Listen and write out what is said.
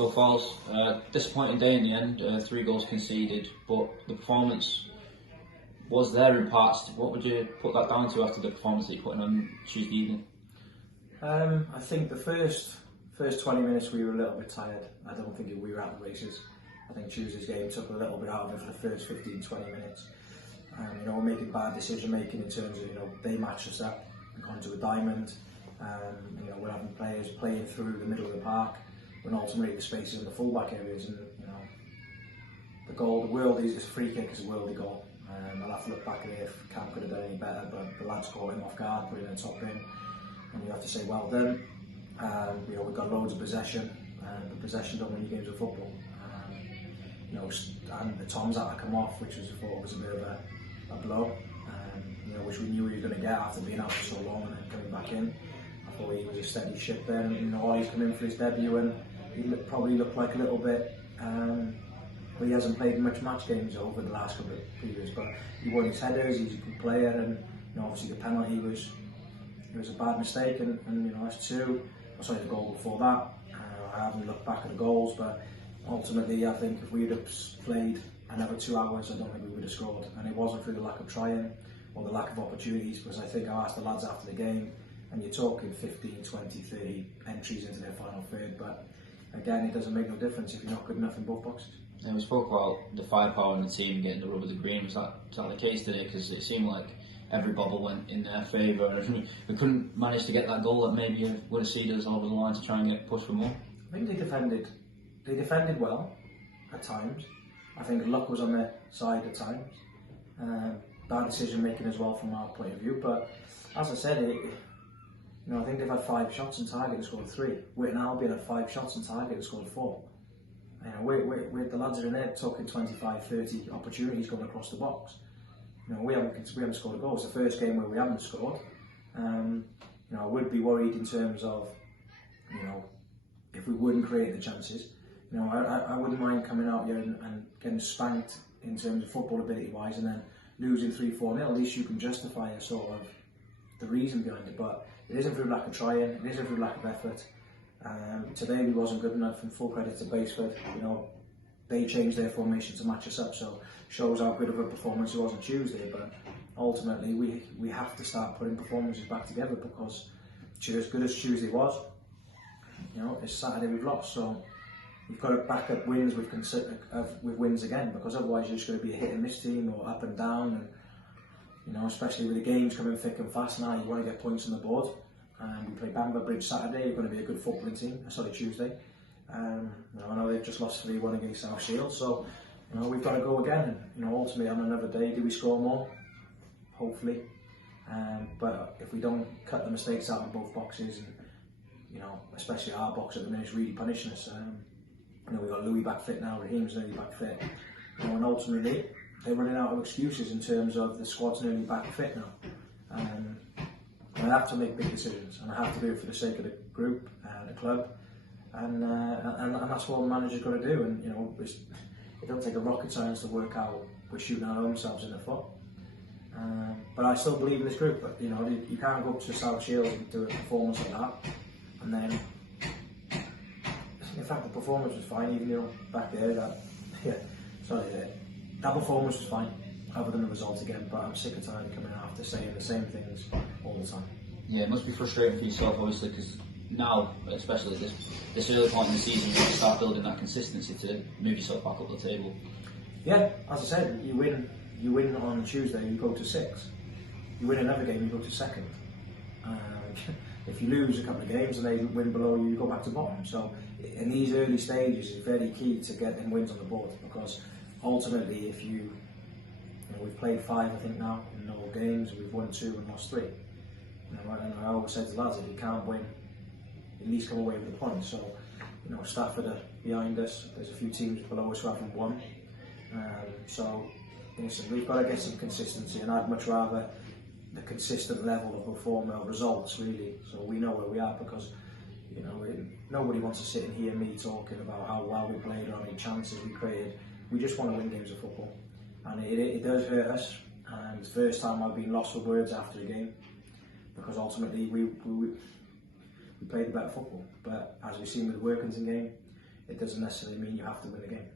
So Fowles, disappointing day in the end, 3 goals conceded, but the performance was there in parts. What would you put that down to after the performance that you put in on Tuesday evening? I think the first 20 minutes we were a little bit tired. I don't think we were at the races. I think Tuesday's game took a little bit out of it for the first 15-20 minutes. We're making bad decision making in terms of, they matched us up and gone to a diamond. We're having players playing through the middle of the park when ultimately the spaces in the fullback areas, and the goal, the worldie, this free kick is a worldie goal. I'll have to look back at it if Cam could have done any better, but the lads caught him off guard, putting the top in, and we have to say well done. We've got loads of possession, but possession don't win you games of football. And the Tom's had to come off, which I thought was a bit of a blow, which we knew we were going to get after being out for so long and then coming back in. I thought he was a steady ship then. He's come in for his debut and he probably looked like a little bit. But he hasn't played much match games over the last couple of years. But he won his headers. He's a good player, and obviously the penalty was a bad mistake, and that's 2. The goal before that. I haven't looked back at the goals, but ultimately I think if we'd have played another 2 hours, I don't think we would have scored. And it wasn't through the lack of trying or the lack of opportunities, because I think I asked the lads after the game, and you're talking 15, 20, 30 entries into their final third, but again, it doesn't make no difference if you're not good enough in both boxes. And we spoke about the firepower in the team getting the rub of the green. Was that the case today? Because it seemed like every bubble went in their favour, and we couldn't manage to get that goal that maybe would have seen us over the line to try and get pushed for more. I think they defended well at times. I think luck was on their side at times. Bad decision making as well from our point of view, but as I said, I think they've had 5 shots on target and scored 3. Witten Albion had 5 shots on target and scored 4. The lads are in there talking 25, 30 opportunities going across the box. We haven't scored a goal. It's the first game where we haven't scored. I would be worried in terms of, if we wouldn't create the chances. I wouldn't mind coming out here and getting spanked in terms of football ability wise, and then losing 3-4-0. At least you can justify a sort of the reason behind it. But it isn't through lack of trying. It isn't through lack of effort. Today we wasn't good enough, and full credit to Basford. They changed their formation to match us up, so shows how good of a performance it was on Tuesday. But ultimately we have to start putting performances back together, because as good as Tuesday was, it's Saturday we've lost, so we've got to back up wins with wins again, because otherwise you're just going to be a hit and miss team, or up and down, and especially with the games coming thick and fast now, you want to get points on the board. We play Bamber Bridge Saturday. You're going to be a good footballing team. Tuesday. I know they've just lost 3-1 against South Shield, so we've got to go again. And ultimately on another day, do we score more? Hopefully. But if we don't cut the mistakes out in both boxes, and especially our box at the minute is really punishing us. We've got Louis back fit now. Raheem's nearly back fit. And ultimately they're running out of excuses in terms of the squad's nearly back fit now. And I have to make big decisions, and I have to do it for the sake of the group and the club, and that's what a manager's got to do. And it don't take a rocket science to work out we're shooting our own selves in the foot. But I still believe in this group. But you can't go up to South Shield and do a performance like that, and then in fact the performance was fine. Even back there, that performance was fine, other than the result again. But I'm sick and tired of coming after saying the same things all the time. Yeah, it must be frustrating for yourself, obviously, because now, especially at this early point in the season, you have to start building that consistency to move yourself back up the table. Yeah, as I said, you win on Tuesday, you go to 6th. You win another game, you go to 2nd. If you lose a couple of games and they win below you, you go back to bottom. So in these early stages, it's very key to getting wins on the board, because ultimately, if we've played 5, I think now, in all games, we've won 2 and lost 3. And I always said to the lads, if you can't win, at least come away with a point. So, Stafford are behind us. There's a few teams below us who haven't won. So, we've got to get some consistency, and I'd much rather the consistent level of performance of results, really, so we know where we are, because nobody wants to sit and hear me talking about how well we played or how many chances we created. We just want to win games of football, and it does hurt us. And it's the first time I've been lost for words after a game, because ultimately we played a better football. But as we've seen with the Workington game, it doesn't necessarily mean you have to win the game.